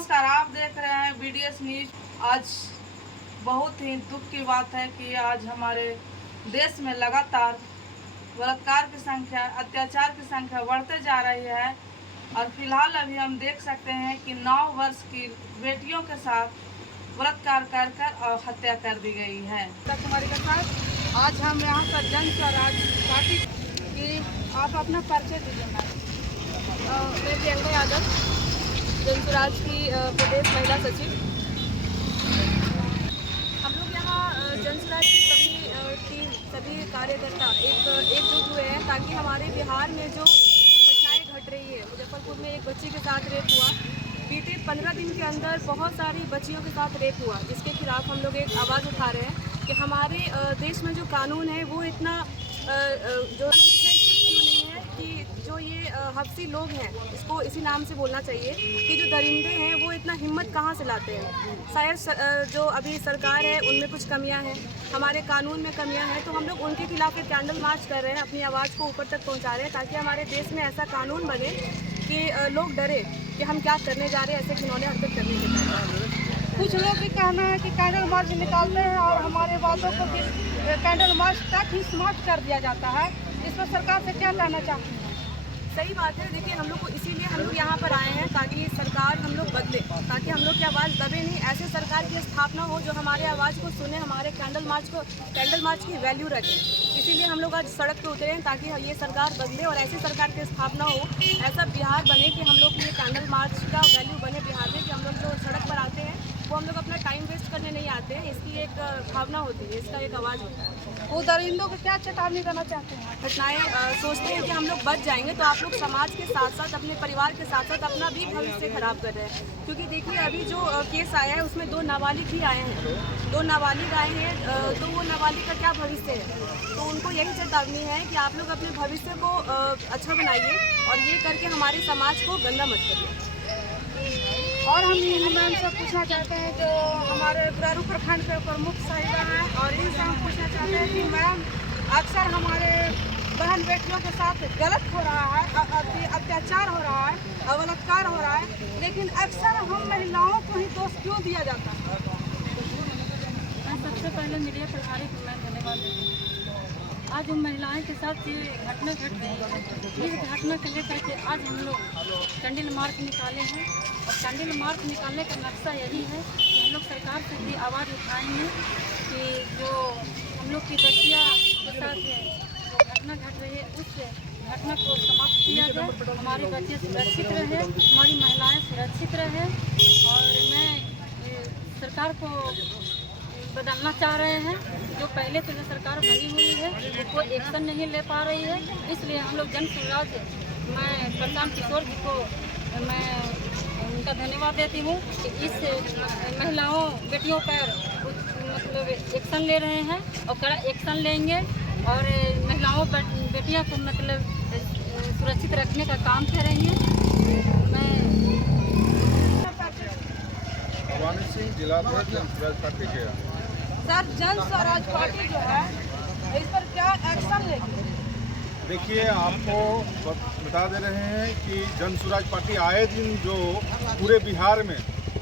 नमस्कार, आप देख रहे हैं BDS न्यूज। आज बहुत ही दुख की बात है कि आज हमारे देश में लगातार बलात्कार की संख्या, अत्याचार की संख्या बढ़ते जा रही है। और फिलहाल अभी हम देख सकते हैं कि 9 वर्ष की बेटियों के साथ बलात्कार कर और हत्या कर दी गई है। कुमारी के साथ आज हम यहाँ पर जन स्वराज पार्टी की आप अपना परिचय दीजिए। मैं प्रियंका यादव, जन स्वराज की प्रदेश महिला सचिव। हम लोग यहाँ जन स्वराज की सभी कार्यकर्ता एकजुट हुए हैं ताकि हमारे बिहार में जो घटनाएं घट रही है, मुजफ्फरपुर में एक बच्ची के साथ रेप हुआ, बीते 15 दिन के अंदर बहुत सारी बच्चियों के साथ रेप हुआ, जिसके खिलाफ हम लोग एक आवाज़ उठा रहे हैं कि हमारे देश में जो कानून है वो इतना जो स्ट्रिक्ट क्यों नहीं है कि जो ये हफ्सी लोग हैं, इसको इसी नाम से बोलना चाहिए कि जो दरिंदे हैं वो इतना हिम्मत कहाँ से लाते हैं। शायद जो अभी सरकार है उनमें कुछ कमियां हैं, हमारे कानून में कमियां हैं, तो हम लोग उनके खिलाफ एक कैंडल मार्च कर रहे हैं, अपनी आवाज़ को ऊपर तक पहुँचा रहे हैं ताकि हमारे देश में ऐसा कानून बने कि लोग डरे कि हम क्या करने जा रहे हैं ऐसे घिनौने हरकत करने के बाद। कुछ लोग भी कहना है कि कैंडल मार्च निकालते हैं और हमारे बातों को फिर कैंडल मार्च तक ही समाप्त कर दिया जाता है। इस पर सरकार से क्या कहना चाहते हैं? सही बात है। देखिए, हम लोग को इसीलिए हम लोग यहाँ पर आए हैं ताकि सरकार हम लोग बदले, ताकि हम लोग की आवाज़ दबे नहीं, ऐसे सरकार की स्थापना हो जो हमारे आवाज़ को सुने, हमारे कैंडल मार्च की वैल्यू रखे। इसीलिए हम लोग आज सड़क पे उतरे हैं ताकि ये सरकार बदले और ऐसी सरकार की स्थापना हो, ऐसा बिहार बने कि हम लोग ये कैंडल मार्च का वैल्यू बने बिहार में, कि हम लोग जो सड़क पर आते हैं वो हम लोग अपना टाइम वेस्ट करने नहीं आते हैं, इसकी एक भावना होती है, इसका एक आवाज़ होता है। वो दरिंदों को क्या चेतावनी देना चाहते हैं? घटनाएं सोचते हैं कि हम लोग बच जाएंगे, तो आप लोग समाज के साथ साथ अपने परिवार के साथ साथ अपना भी भविष्य खराब कर रहे हैं। क्योंकि देखिए, अभी जो केस आया है उसमें 2 नाबालिग भी आए हैं, 2 नाबालिग आए हैं, तो वो नाबालिग का क्या भविष्य है? तो उनको यही चेतावनी है कि आप लोग अपने भविष्य को अच्छा बनाइए और ये करके हमारे समाज को गंदा मत करिए। और हम मैम से पूछना चाहते हैं जो हमारे बुरारू प्रखंड के प्रमुख साहिबा हैं, और इनसे हम पूछना चाहते हैं कि मैम, अक्सर हमारे बहन बेटियों के साथ गलत हो रहा है, अत्याचार हो रहा है, बलात्कार हो रहा है, लेकिन अक्सर हम महिलाओं को ही दोष क्यों दिया जाता है? मैं सबसे पहले मीडिया प्रभारी को मैं धन्यवाद देती हूँ। आज उन महिलाएं के साथ ये घटना घट गई है, इस घटना को लेकर के आज हम लोग कैंडल मार्च निकाले हैं। और कैंडल मार्च निकालने का नक्शा यही है कि हम लोग सरकार से भी आवाज़ उठाएंगे कि जो हम लोग की बच्चियाँ के साथ जो घटना घट रही है उस घटना को समाप्त किया जाए, हमारी बच्चियाँ सुरक्षित रहे, हमारी महिलाएँ सुरक्षित रहे। और मैं सरकार को बदलना चाह रहे हैं, जो पहले से जो सरकार बनी हुई है वो कोई एक्शन नहीं ले पा रही है। इसलिए हम लोग जन स्वराज, मैं प्रशांत किशोर जी को मैं उनका धन्यवाद देती हूँ कि इस महिलाओं बेटियों पर मतलब एक्शन ले रहे हैं और कड़ा एक्शन लेंगे और महिलाओं बेटियों को मतलब सुरक्षित रखने का काम करेंगे। मैं सिंह, जिलाध्यक्ष जन स्वराज पार्टी के। सर, जन स्वराज पार्टी जो है इस पर क्या एक्शन लेगी? देखिए, आपको बता दे रहे हैं कि जन स्वराज पार्टी आए दिन जो पूरे बिहार में,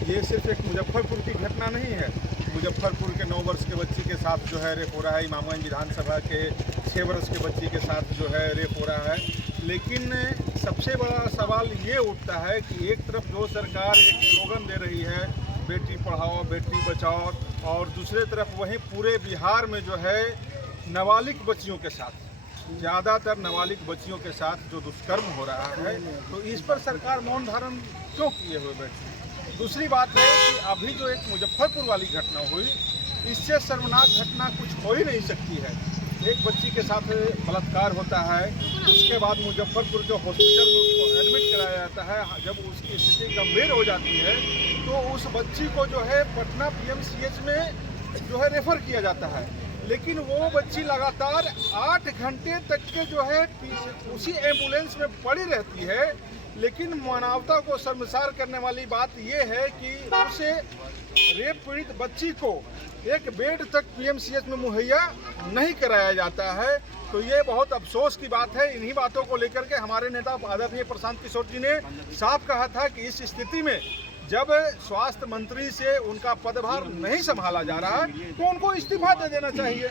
ये सिर्फ एक मुजफ्फरपुर की घटना नहीं है। मुजफ्फरपुर के 9 वर्ष के बच्ची के साथ जो है रेप हो रहा है, इमामगंज विधानसभा के 6 वर्ष के बच्ची के साथ जो है रेप हो रहा है। लेकिन सबसे बड़ा सवाल ये उठता है कि एक तरफ जो सरकार एक स्लोगन दे रही है, बेटी पढ़ाओ बेटी बचाओ, और दूसरे तरफ वहीं पूरे बिहार में जो है नाबालिग बच्चियों के साथ, ज़्यादातर नाबालिग बच्चियों के साथ जो दुष्कर्म हो रहा है, तो इस पर सरकार मौन धारण क्यों किए हुए बैठी? दूसरी बात है कि अभी जो एक मुजफ्फरपुर वाली घटना हुई, इससे शर्मनाक घटना कुछ हो ही नहीं सकती है। एक बच्ची के साथ बलात्कार होता है, उसके बाद मुजफ्फरपुर के हॉस्पिटल में उसको एडमिट कराया जाता है। जब उसकी स्थिति गंभीर हो जाती है तो उस बच्ची को जो है पटना PMCH में जो है रेफ़र किया जाता है। लेकिन वो बच्ची लगातार 8 घंटे तक के जो है उसी एम्बुलेंस में पड़ी रहती है। लेकिन मानवता को शर्मसार करने वाली बात ये है कि उसे रेप पीड़ित बच्ची को एक बेड तक PMCH में मुहैया नहीं कराया जाता है। तो ये बहुत अफसोस की बात है। इन्हीं बातों को लेकर के हमारे नेता आदरणीय प्रशांत किशोर जी ने साफ कहा था कि इस स्थिति में जब स्वास्थ्य मंत्री से उनका पदभार नहीं संभाला जा रहा है तो उनको इस्तीफा दे देना चाहिए।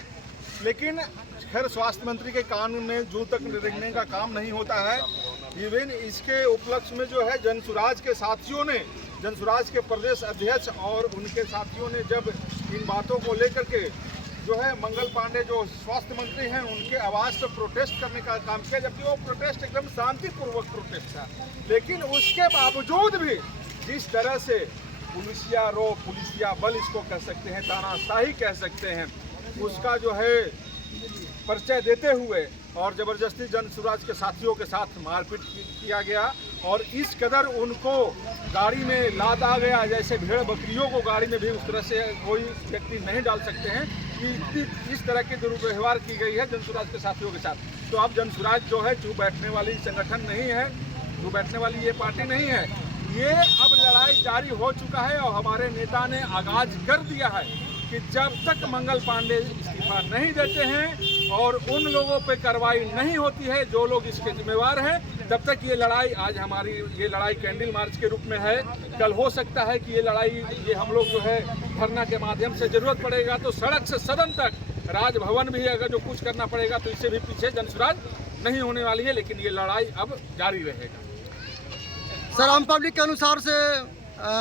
लेकिन खैर स्वास्थ्य मंत्री के कानून में जू तक रेंगने का काम नहीं होता है। इवन इसके उपलक्ष्य में जो है जनसुराज के साथियों ने, जनसुराज के प्रदेश अध्यक्ष और उनके साथियों ने जब इन बातों को लेकर के जो है मंगल पांडे जो स्वास्थ्य मंत्री हैं उनके आवाज़ से प्रोटेस्ट करने का काम किया, जबकि वो प्रोटेस्ट एकदम शांतिपूर्वक प्रोटेस्ट था। लेकिन उसके बावजूद भी जिस तरह से पुलिसिया बल इसको कह सकते हैं, तानाशाही कह सकते हैं, उसका जो है परिचय देते हुए और ज़बरदस्ती जनसुराज के साथियों के साथ मारपीट किया गया और इस कदर उनको गाड़ी में लादा गया, जैसे भेड़ बकरियों को गाड़ी में भी उस तरह से कोई व्यक्ति नहीं डाल सकते हैं कि इस तरह की दुर्व्यवहार की गई है जनसुराज के साथियों के साथ। तो अब जनसुराज जो है चुप बैठने वाली संगठन नहीं है, चुप बैठने वाली ये पार्टी नहीं है, ये अब लड़ाई जारी हो चुका है और हमारे नेता ने आगाज कर दिया है कि जब तक मंगल पांडे इस्तीफा नहीं देते हैं और उन लोगों पे कार्रवाई नहीं होती है जो लोग इसके जिम्मेवार हैं, तब तक ये लड़ाई, आज हमारी ये लड़ाई कैंडल मार्च के रूप में है, कल हो सकता है कि ये लड़ाई ये हम लोग जो है धरना के माध्यम से जरूरत पड़ेगा तो सड़क से सदन तक, राजभवन भी अगर जो कुछ करना पड़ेगा तो इससे भी पीछे जनसुराज नहीं होने वाली है। लेकिन ये लड़ाई अब जारी रहेगा। सर, आम पब्लिक के अनुसार से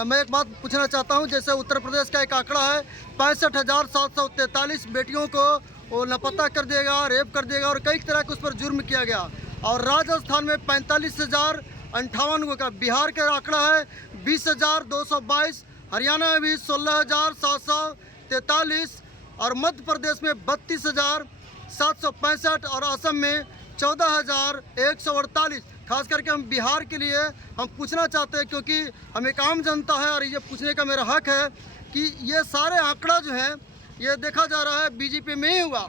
मैं एक बात पूछना चाहता हूं, जैसे उत्तर प्रदेश का एक आंकड़ा है 65,743 बेटियों को वो लापता कर देगा, रेप कर देगा और कई तरह के उस पर जुर्म किया गया, और राजस्थान में 45,058 का, बिहार का आंकड़ा है 20,222, हरियाणा में भी 16,743 और मध्य प्रदेश में 32,765 और असम में 14,148। खास करके हम बिहार के लिए हम पूछना चाहते हैं, क्योंकि हम एक आम जनता है और ये पूछने का मेरा हक है कि ये सारे आंकड़ा जो है ये देखा जा रहा है बीजेपी में ही हुआ।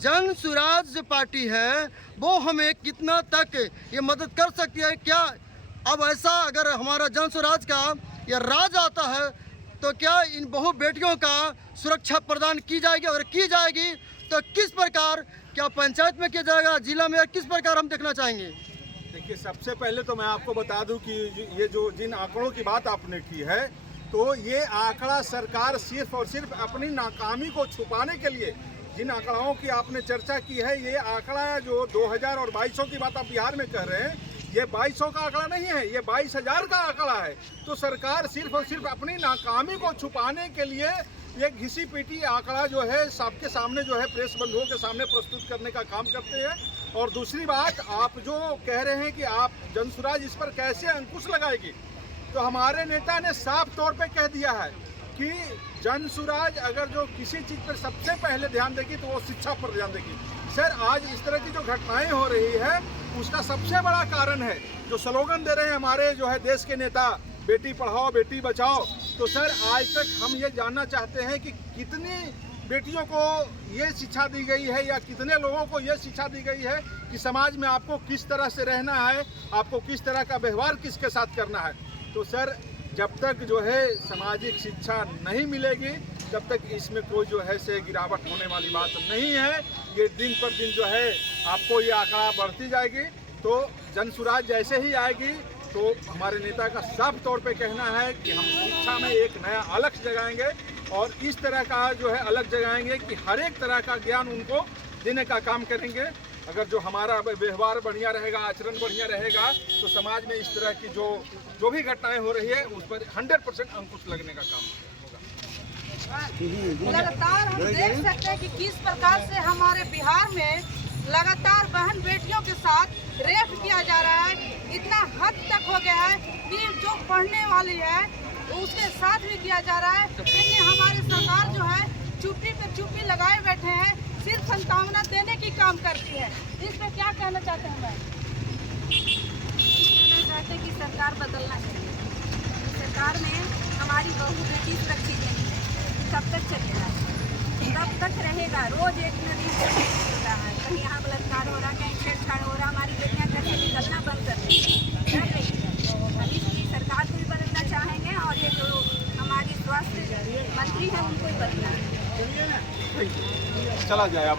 जनसुराज जो पार्टी है वो हमें कितना तक ये मदद कर सकती है? क्या अब ऐसा अगर हमारा जनसुराज का ये राज आता है तो क्या इन बहु बेटियों का सुरक्षा प्रदान की जाएगी? अगर की जाएगी तो किस प्रकार, क्या पंचायत में किया जाएगा, जिला में, किस प्रकार हम देखना चाहेंगे? देखिए, सबसे पहले तो मैं आपको बता दूं कि ये जो जिन आंकड़ों की बात आपने की है, तो ये आंकड़ा सरकार सिर्फ और सिर्फ अपनी नाकामी को छुपाने के लिए जिन आंकड़ों की आपने चर्चा की है, ये आंकड़ा जो 2000 और 2200 की बात आप बिहार में कह रहे हैं, ये 2200 का आंकड़ा नहीं है, ये 22,000 का आंकड़ा है। तो सरकार सिर्फ और सिर्फ अपनी नाकामी को छुपाने के लिए ये घिसी पीटी आंकड़ा जो है सबके सामने जो है प्रेस बंधुओं के सामने प्रस्तुत करने का काम करते हैं। और दूसरी बात, आप जो कह रहे हैं कि आप जनसुराज इस पर कैसे अंकुश लगाएगी, तो हमारे नेता ने साफ तौर पे कह दिया है कि जनसुराज अगर जो किसी चीज़ पर सबसे पहले ध्यान देगी तो वो शिक्षा पर ध्यान देगी। सर, आज इस तरह की जो घटनाएं हो रही है उसका सबसे बड़ा कारण है जो स्लोगन दे रहे हैं हमारे जो है देश के नेता, बेटी पढ़ाओ बेटी बचाओ। तो सर, आज तक हम ये जानना चाहते हैं कि कितनी बेटियों को ये शिक्षा दी गई है या कितने लोगों को ये शिक्षा दी गई है कि समाज में आपको किस तरह से रहना है, आपको किस तरह का व्यवहार किसके साथ करना है। तो सर, जब तक जो है सामाजिक शिक्षा नहीं मिलेगी तब तक इसमें कोई जो है से गिरावट होने वाली बात नहीं है। ये दिन पर दिन जो है आपको ये आंकड़ा बढ़ती जाएगी। तो जनसुराज जैसे ही आएगी तो हमारे नेता का साफ तौर पे कहना है कि हम शिक्षा में एक नया अलग जगाएंगे और इस तरह का जो है अलग जगाएंगे कि हर एक तरह का ज्ञान उनको देने का काम करेंगे। अगर जो हमारा व्यवहार बढ़िया रहेगा, आचरण बढ़िया रहेगा, तो समाज में इस तरह की जो भी घटनाएं हो रही है उस पर 100% अंकुश लगने का काम होगा। लगातार हम देख सकते हैं कि किस प्रकार से हमारे बिहार में लगातार बहन बेटियों के साथ रेप किया जा रहा है। इतना हद तक हो गया है कि जो पढ़ने वाली है उसके साथ भी किया जा रहा है। लेकिन हमारी सरकार जो है चुप्पी पे चुप्पी लगाए बैठे हैं, सिर्फ संतावना देने की काम करती है। इस पर क्या कहना चाहते हैं? मैं कहना चाहते हैं कि सरकार बदलना चाहिए। सरकार में हमारी बहू बेटी सुरक्षित देनी है, तब तक चलेगा, तब तक रहेगा। रोज एक नदी चल रहा है, कहीं यहाँ बलात्कार हो रहा है, कहीं छेड़छाड़ हो रहा है, हमारी बेटियाँ घर से निकलना बंद कर रही है। इसलिए सरकार को भी बदलना चाहेंगे और ये जो हमारी स्वास्थ्य मंत्री हैं उनको भी बदलना है। चला जाए।